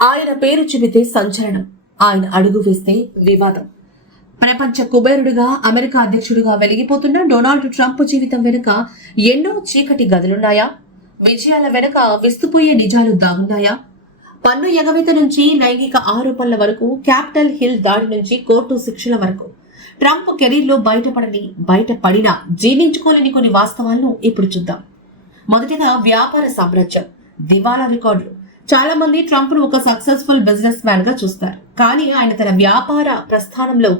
ఆయన పేరు చెబితే సంచలనం, ఆయన అడుగు వేస్తే వివాదం. ప్రపంచ కుబేరుడిగా అమెరికా అధ్యక్షుడిగా వెలిగిపోతున్న డొనాల్డ్ ట్రంప్ జీవితం వెనుక ఎన్నో చీకటి గదులున్నాయా? విజయాల వెనుక విస్తుపోయే నిజాలు దాగున్నాయా? పన్ను ఎగవేత నుంచి లైంగిక ఆరోపణల వరకు, క్యాపిటల్ హిల్ దాడి నుంచి కోర్టు శిక్షల వరకు ట్రంప్ కెరీర్లో బయటపడినా జీర్ణించుకోలేని కొన్ని వాస్తవాలను ఇప్పుడు చూద్దాం. మొదటిగా వ్యాపార సామ్రాజ్యం, దివాలా రికార్డులు. చాలా మంది ట్రంప్ ను ఒక సక్సెస్ఫుల్ బిజినెస్ మ్యాన్ గా చూస్తారు. కానీ ఆయన తన వ్యాపార ప్రస్థానంలో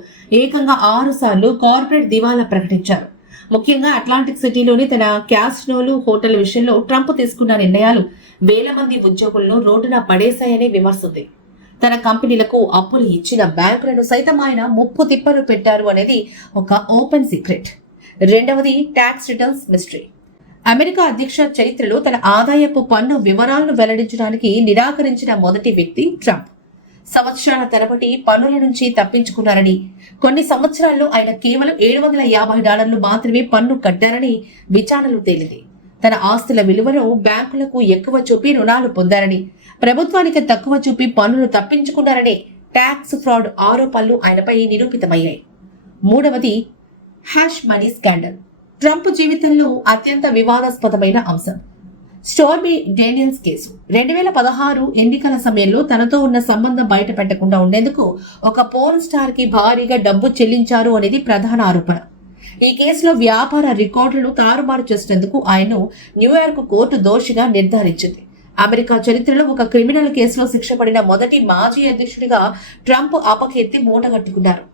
ఏకంగా 6 సార్లు కార్పొరేట్ దివాలా ప్రకటించారు. ముఖ్యంగా అట్లాంటిక్ సిటీలోని తన క్యాసినోలు, హోటల్ విషయంలో ట్రంప్ తీసుకున్న నిర్ణయాలు వేల మంది ఉద్యోగులను రోడ్డున పడేశాయనే విమర్శ ఉంది. తన కంపెనీలకు అప్పులు ఇచ్చిన బ్యాంకులను సైతం ఆయన ముప్పు తిప్పలు పెట్టారు అనేది ఒక ఓపెన్ సీక్రెట్. రెండవది ట్యాక్స్ రిటర్న్స్ మిస్టరీ. అమెరికా అధ్యక్ష చరిత్రలో తన ఆదాయపు పన్ను వివరాలను వెల్లడించడానికి నిరాకరించిన మొదటి వ్యక్తి ట్రంప్. సంవత్సరాల తరబడి పన్నుల నుంచి తప్పించుకున్నారని, కొన్ని సంవత్సరాల్లో ఆయన కేవలం $750 మాత్రమే పన్ను కట్టారని విచారణలు తేలింది. తన ఆస్తుల విలువను బ్యాంకులకు ఎక్కువ చూపి రుణాలు పొందారని, ప్రభుత్వానికి తక్కువ చూపి పన్నులు తప్పించుకున్నారని ట్యాక్స్ ఫ్రాడ్ ఆరోపణలు ఆయనపై నిరూపితమయ్యాయి. మూడవది హ్యాష్ మనీ స్కాండల్. ట్రంప్ జీవితంలో అత్యంత వివాదాస్పదమైన అంశం స్టోర్మీ డేనియల్స్ కేసు. 2016 ఎన్నికల సమయంలో తనతో ఉన్న సంబంధం బయట పెట్టకుండా ఉండేందుకు ఒక పోర్న్ స్టార్ కి భారీగా డబ్బు చెల్లించారు అనేది ప్రధాన ఆరోపణ. ఈ కేసులో వ్యాపార రికార్డులను తారుమారు చేసినందుకు ఆయన్ను న్యూయార్క్ కోర్టు దోషిగా నిర్ధారించింది. అమెరికా చరిత్రలో ఒక క్రిమినల్ కేసులో శిక్ష పడిన మొదటి మాజీ అధ్యక్షుడిగా ట్రంప్ అపకీర్తి మూటగట్టుకున్నారు.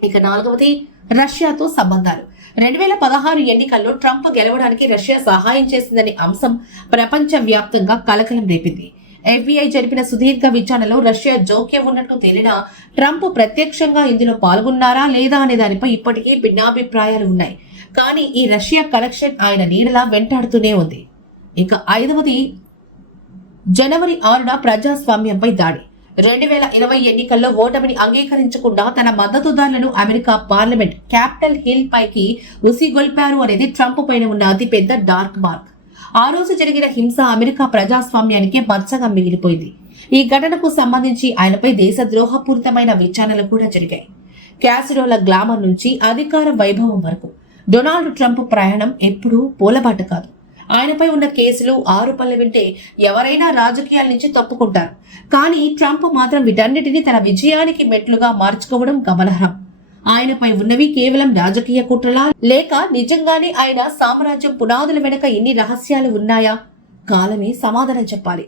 ఇక నాలుగవది రష్యాతో సంబంధాలు. 2016 ఎన్నికల్లో ట్రంప్ గెలవడానికి రష్యా సహాయం చేసిందనే అంశం ప్రపంచ వ్యాప్తంగా కలకలం రేపింది. FBI జరిపిన సుదీర్ఘ విచారణలో రష్యా జోక్యం ఉన్నట్టు తేలినా ట్రంప్ ప్రత్యక్షంగా ఇందులో పాల్గొన్నారా లేదా అనే దానిపై ఇప్పటికీ భిన్నాభిప్రాయాలు ఉన్నాయి. కానీ ఈ రష్యా కనెక్షన్ ఆయన నీడలా వెంటాడుతూనే ఉంది. ఇక ఐదవది జనవరి 6న ప్రజాస్వామ్యంపై దాడి. 2020 ఎన్నికల్లో ఓటమిని అంగీకరించకుండా తన మద్దతుదారులను అమెరికా పార్లమెంట్ క్యాపిటల్ హిల్ పైకి ఉసిగొల్పారు అనేది ట్రంప్ పైన ఉన్న అతిపెద్ద డార్క్ మార్క్. ఆ రోజు జరిగిన హింస అమెరికా ప్రజాస్వామ్యానికి మచ్చగా మిగిలిపోయింది. ఈ ఘటనకు సంబంధించి ఆయనపై దేశద్రోహపూరితమైన విచారణలు కూడా జరిగాయి. క్యాసినోల గ్లామర్ నుంచి అధికార వైభవం వరకు డొనాల్డ్ ట్రంప్ ప్రయాణం ఎప్పుడూ పూలబాట కాదు. ఆయనపై ఉన్న కేసులు, ఆరోపణలు వింటే ఎవరైనా రాజకీయాల నుంచి తప్పుకుంటారు. కానీ ట్రంప్ మాత్రం వీటన్నిటిని తన విజయానికి మెట్లుగా మార్చుకోవడం గమనార్హం. ఆయనపై ఉన్నవి కేవలం రాజకీయ కుట్రలా, లేక నిజంగానే ఆయన సామ్రాజ్యం పునాదుల వెనుక ఎన్ని రహస్యాలు ఉన్నాయా? కాలమే సమాధానం చెప్పాలి.